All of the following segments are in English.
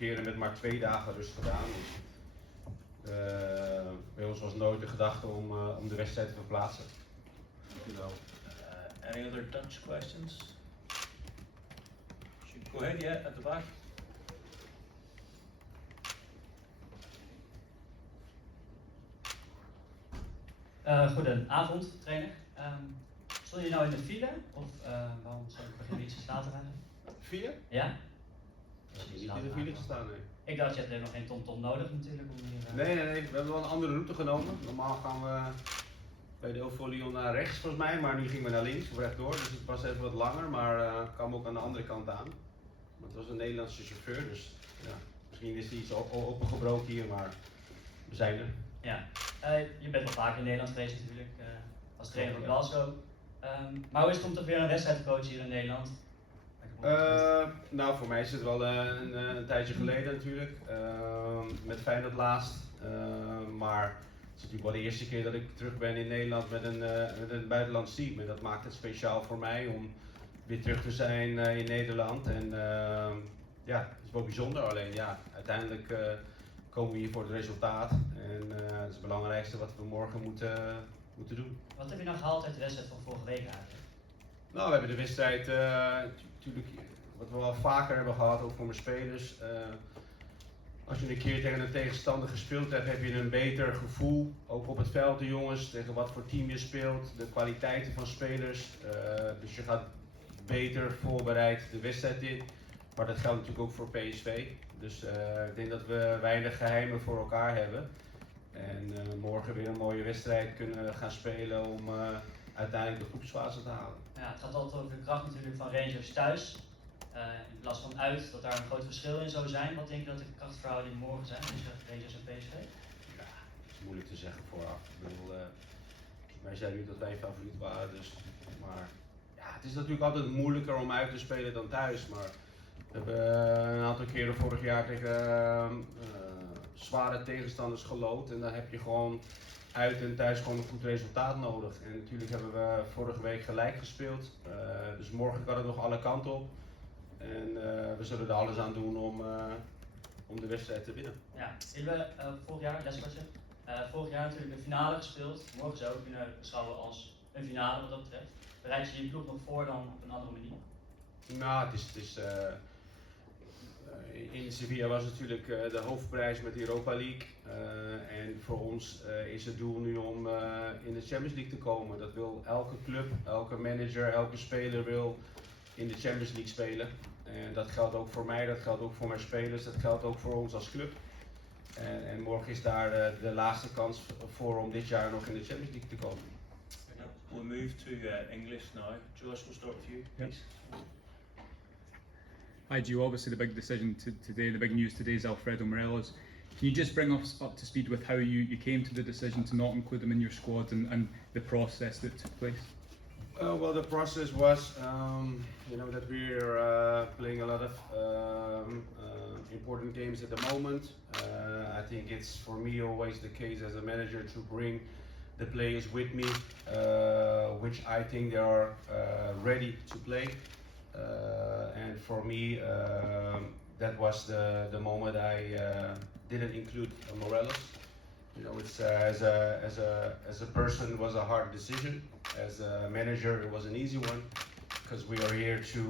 keren met maar 2 dagen rust gedaan. Dus, bij ons was nooit de gedachte om de wedstrijd te verplaatsen. Any other Dutch questions? Go ahead, yeah, at the back. Goedenavond, trainer. Stond je nou in de file of waarom zou ik beginnen iets later eigenlijk? File? Ja? Ik heb niet in de file gestaan, nee. Ik dacht, je hebt nog geen tom-tom nodig natuurlijk om hier... Nee, we hebben wel een andere route genomen. Normaal gaan we bij de Euphorie naar rechts volgens mij, maar nu gingen we naar links of rechtdoor. Dus het was even wat langer, maar kwam ook aan de andere kant aan. Maar het was een Nederlandse chauffeur, dus ja, misschien is er iets opengebroken hier, maar we zijn er. Ja, je bent wel vaker in Nederland geweest natuurlijk, als trainer van Glasgow. Maar hoe is het om toch weer een wedstrijd te coachen hier in Nederland? Nou, voor mij is het wel een tijdje geleden natuurlijk, met Feyenoord laatst. Maar het is natuurlijk wel de eerste keer dat ik terug ben in Nederland met een buitenlands team. En dat maakt het speciaal voor mij om weer terug te zijn in Nederland. En ja, het is wel bijzonder, alleen ja, uiteindelijk komen we hier voor het resultaat. En dat is het belangrijkste wat we morgen moeten doen. Wat heb je nou gehaald uit de wedstrijd van vorige week eigenlijk? Nou, we hebben de wedstrijd natuurlijk, wat we wel vaker hebben gehad, ook voor mijn spelers. Als je een keer tegen een tegenstander gespeeld hebt, heb je een beter gevoel. Ook op het veld, de jongens, tegen wat voor team je speelt, de kwaliteiten van spelers. Dus je gaat beter voorbereid de wedstrijd in. Maar dat geldt natuurlijk ook voor PSV. Dus ik denk dat we weinig geheimen voor elkaar hebben. En morgen weer een mooie wedstrijd kunnen gaan spelen om uiteindelijk de groepsfase te halen. Ja, het gaat altijd over de kracht natuurlijk van Rangers thuis. In plaats van uit, dat daar een groot verschil in zou zijn. Wat denk je dat de krachtverhoudingen morgen zijn tussen Rangers en PSV? Ja, het is moeilijk te zeggen vooraf. Ik bedoel, wij zeiden nu dat wij favoriet waren, dus, maar ja, het is natuurlijk altijd moeilijker om uit te spelen dan thuis. Maar we hebben een aantal keren vorig jaar tegen zware tegenstanders gelood en dan heb je gewoon uit en thuis gewoon een goed resultaat nodig. En natuurlijk hebben we vorige week gelijk gespeeld, dus morgen kan het nog alle kanten op. En we zullen er alles aan doen om de wedstrijd te winnen. Ja, jullie hebben vorig jaar, vorig jaar natuurlijk de finale gespeeld. Morgen zou je kunnen beschouwen als een finale wat dat betreft. Bereid je je ploeg nog voor dan op een andere manier? Nou, het is in Sevilla was natuurlijk de hoofdprijs met de Europa League. En voor ons is het doel nu om in de Champions League te komen. Dat wil elke club, elke manager, elke speler wil in de Champions League spelen. En dat geldt ook voor mij, dat geldt ook voor mijn spelers, dat geldt ook voor ons als club. En morgen is daar de laatste kans voor om dit jaar nog in de Champions League te komen. We'll move to English now. Josh, we'll start with you, please. Hi Gio, obviously the big decision today, the big news today is Alfredo Morelos. Can you just bring us up to speed with how you came to the decision to not include him in your squad and the process that took place? Well, the process was, that we're playing a lot of important games at the moment. I think it's for me always the case as a manager to bring the players with me, which I think they are ready to play. And for me, that was the moment I didn't include Morelos. You know, it's as a person, it was a hard decision. As a manager, it was an easy one because we are here to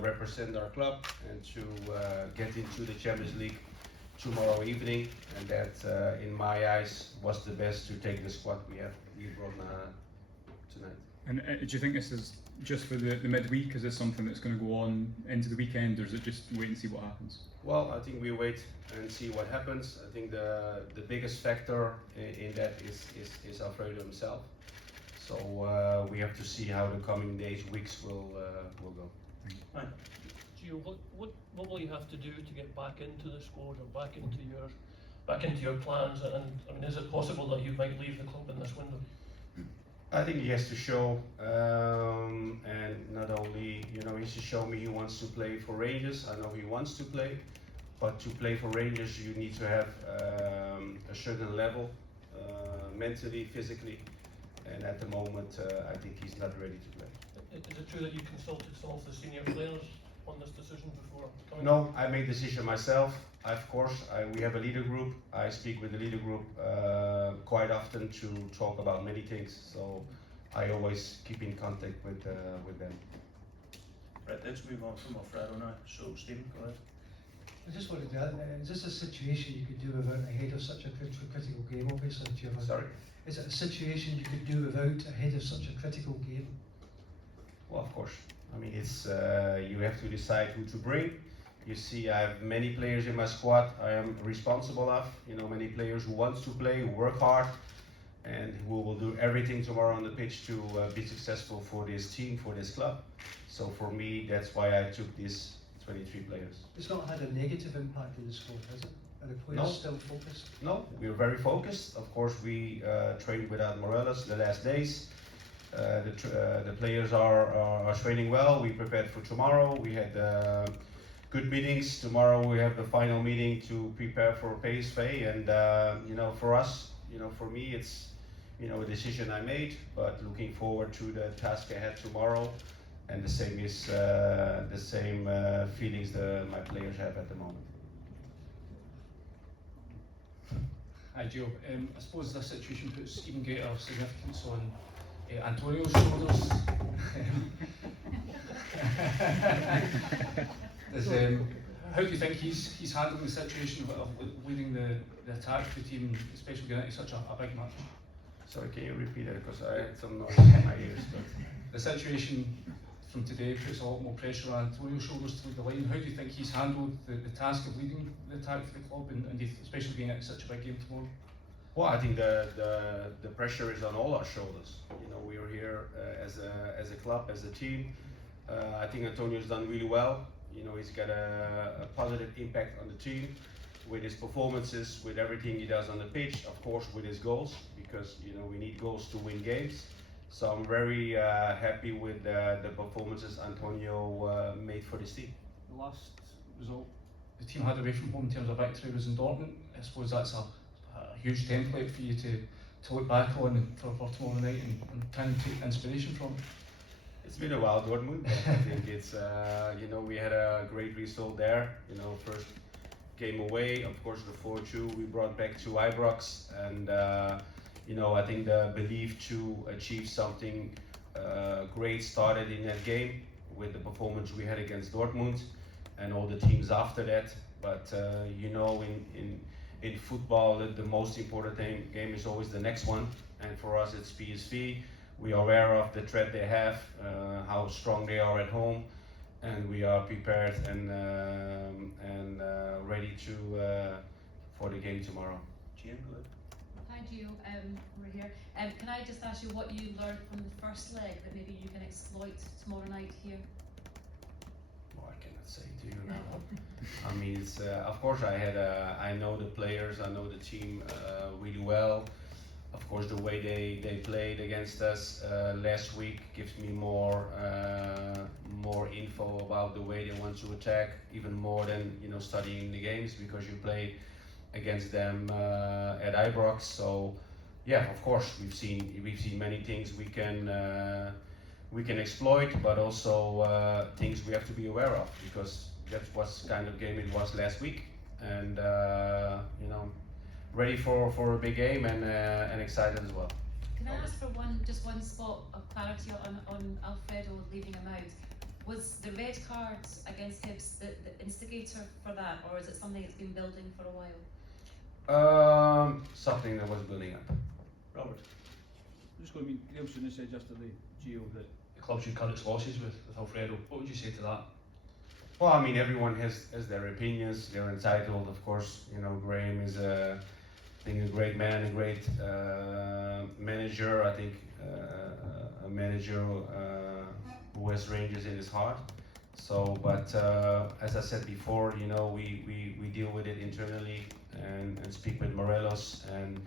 represent our club and to get into the Champions League tomorrow evening. And that, in my eyes, was the best to take the squad we brought tonight. And do you think this is just for the midweek? Is this something that's going to go on into the weekend, or is it just wait and see what happens? Well, I think we wait and see what happens. I think the biggest factor in that is Alfredo himself. So we have to see how the coming days, weeks will go. Right. Gio, what will you have to do to get back into the squad or back into your plans? And I mean, is it possible that you might leave the club in this window? I think he has to show, and not only, he has to show me he wants to play for Rangers. I know he wants to play, but to play for Rangers you need to have a certain level, mentally, physically, and at the moment I think he's not ready to play. Is it true that you consulted some of the senior players on this decision before coming? No, I made the decision myself. Of course, we have a leader group. I speak with the leader group quite often to talk about many things. So I always keep in contact with them. Right, let's move on from Alfredo now. So, Stephen, go ahead. I just wanted to add, is this a situation you could do without ahead of such a critical game, obviously, Giovanni? Sorry. Is it a situation you could do without ahead of such a critical game? Well, of course. I mean, it's you have to decide who to bring. You see, I have many players in my squad I am responsible of. You know, many players who want to play, who work hard, and who will do everything tomorrow on the pitch to be successful for this team, for this club. So for me, that's why I took these 23 players. It's not had a negative impact on the squad, has it? Are the players No. still focused? No, we're very focused. Of course, we trained without Morelos the last days. The players are training well. We prepared for tomorrow. We had good meetings. Tomorrow we have the final meeting to prepare for PSV. And you know, for us, you know, for me, it's a decision I made. But looking forward to the task ahead tomorrow. And the same is the same feelings my players have at the moment. Hi Joe, I suppose this situation puts even greater significance on Antonio's shoulders. How do you think he's handling the situation of leading the attack for the team, especially going into such a big match? Sorry, can you repeat that? Because I had some noise in my ears. But The situation from today puts a lot more pressure on Antonio's shoulders to lead the line. How do you think he's handled the task of leading the attack for the club, and especially being into such a big game tomorrow? Well, I think the pressure is on all our shoulders. You know, we are here as a club, as a team. I think Antonio's done really well. You know, he's got a positive impact on the team with his performances, with everything he does on the pitch, of course with his goals, because you know we need goals to win games. So I'm very happy with the performances Antonio made for this team. The last result the team had away from home in terms of victory was in Dortmund. I suppose that's a huge template for you to look back on for tomorrow night and kind of take inspiration from it. It's been a while, Dortmund, but I think it's, you know, we had a great result there. You know, first game away, of course, the 4-2 we brought back to Ibrox. And, you know, I think the belief to achieve something great started in that game with the performance we had against Dortmund and all the teams after that. But, you know, in football, the most important game is always the next one. And for us, it's PSV. We are aware of the threat they have, how strong they are at home, and we are prepared and ready for the game tomorrow. Jane, go ahead. Hi Gio, we're here. Can I just ask you what you learned from the first leg that maybe you can exploit tomorrow night here? Well, I cannot say to you now. I mean, it's of course I know the players, I know the team really well. Of course, the way they played against us last week gives me more info about the way they want to attack, even more than studying the games, because you play against them at Ibrox. So yeah, of course we've seen many things we can exploit, but also things we have to be aware of, because that's what kind of game it was last week, and ready for a big game and excited as well. Can I ask for just one spot of clarity on Alfredo leaving him out? Was the red cards against Hibs the instigator for that, or is it something that's been building for a while? Something that was building up. Robert. Just going to be, Graham's said yesterday, Gio, that The club should cut its losses with Alfredo. What would you say to that? Well, I mean, everyone has their opinions. They're entitled, of course. Graham is a great man, a great manager. I think a manager who has Rangers in his heart. So, but as I said before, we deal with it internally and speak with Morelos and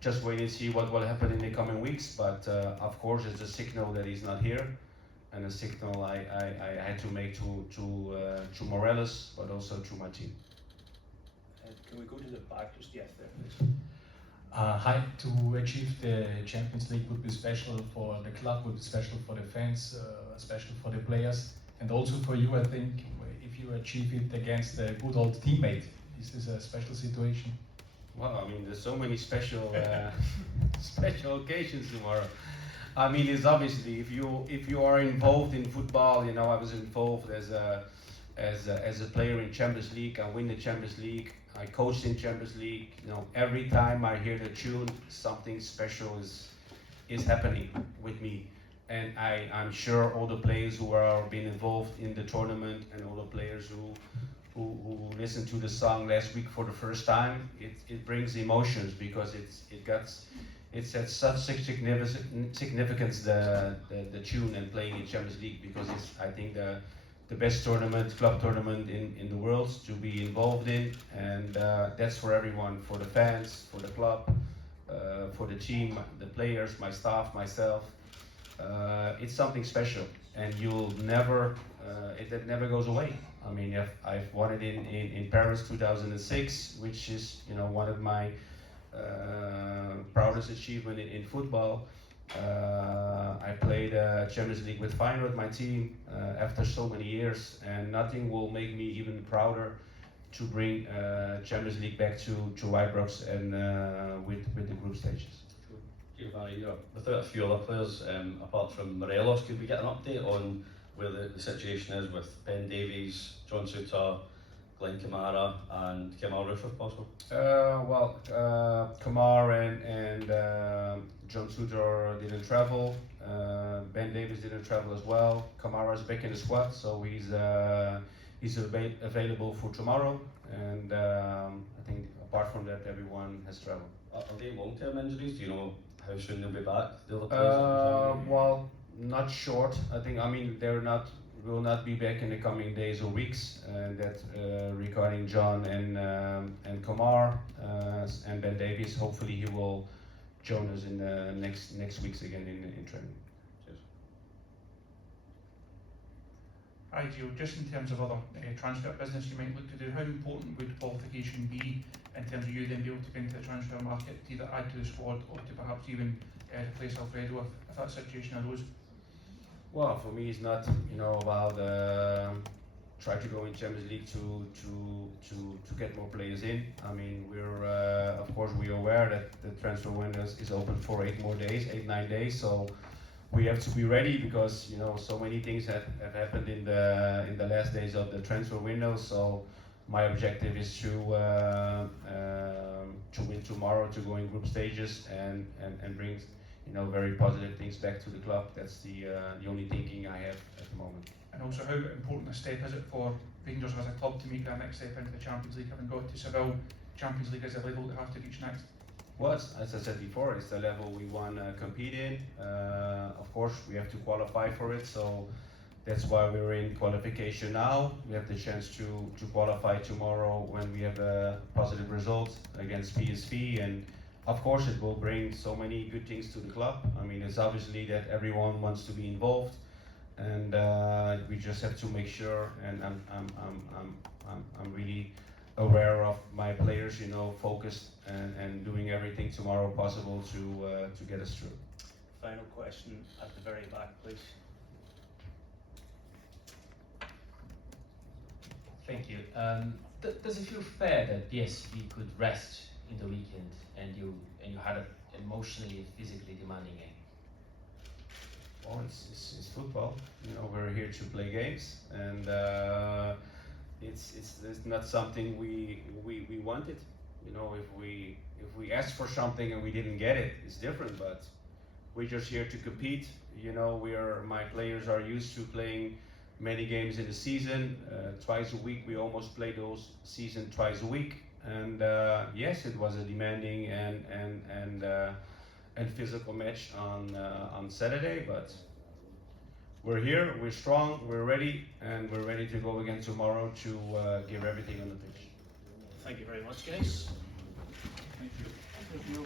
just wait and see what will happen in the coming weeks. But of course, it's a signal that he's not here, and a signal I had to make to Morelos, but also to my team. Can we go to the back just yes there, please? Hi, to achieve the Champions League would be special for the club, would be special for the fans, special for the players. And also for you, I think, if you achieve it against a good old teammate, is this a special situation? Well, I mean, there's so many special special occasions tomorrow. I mean, it's obviously if you are involved in football, you know, I was involved as a player in Champions League. I win the Champions League. I coached in Champions League. You know, every time I hear the tune, something special is happening with me. And I'm sure all the players who are being involved in the tournament and all the players who listened to the song last week for the first time, it brings emotions because it's at such significance the tune and playing in Champions League, because it's, I think, the best club tournament in the world to be involved in, and that's for everyone, for the fans, for the club, for the team, the players, my staff, myself. It's something special, and you'll never, it never goes away. I mean, I've won it in Paris 2006, which is, you know, one of my proudest achievement in football. I played Champions League with Feyenoord, my team, after so many years, and nothing will make me even prouder to bring Champions League back to Ibrox and with the group stages. Giovanni, without a few other players, apart from Morelos, could we get an update on where the situation is with Ben Davies, John Souttar, Glenn Kamara and Kemal Roof, if possible? Kamar and John Souttar didn't travel. Ben Davies didn't travel as well. Kamara is back in the squad, so he's available for tomorrow. And I think apart from that, everyone has traveled. Are they long-term injuries? Do you know how soon they'll be back? The other players Well, not short. I think. I mean, will not be back in the coming days or weeks. That regarding John and Kamar and Ben Davies. Hopefully, he will join us in the next weeks again in training. Cheers. Hi Gio, just in terms of other transfer business you might look to do, how important would qualification be in terms of you then be able to go into the transfer market to either add to the squad or to perhaps even replace Alfredo if that situation arose? Well, for me, it's not, you know, about try to go in Champions League to get more players in. I mean, we're of course we're aware that the transfer window is open for 8-9 days. So we have to be ready because, you know, so many things have happened in the last days of the transfer window. So my objective is to win tomorrow, to go in group stages and bring, you know, very positive things back to the club. That's the only thinking I have at the moment. And also, how important a step is it for Rangers as a club to make that next step into the Champions League, having got to Seville? Champions League is the level they have to reach next. Well, as I said before, it's the level we want to compete in. Of course, we have to qualify for it, so that's why we're in qualification now. We have the chance to qualify tomorrow when we have a positive result against PSV, and of course it will bring so many good things to the club. I mean, it's obviously that everyone wants to be involved, and we just have to make sure. And I'm really aware of my players, you know, focused and doing everything tomorrow possible to get us through. Final question at the very back, please. Thank you. Does it feel fair that PSV could rest in the weekend and you had an emotionally and physically demanding game? Well, it's football. You know, we're here to play games, and it's not something we wanted. You know, if we asked for something and we didn't get it, it's different. But we're just here to compete. You know, my players are used to playing many games in the season, twice a week. We almost play those season twice a week, and yes, it was a demanding and physical match on Saturday, but we're here, we're strong, we're ready, and we're ready to go again tomorrow to give everything on the pitch. Thank you very much, guys. Thank you.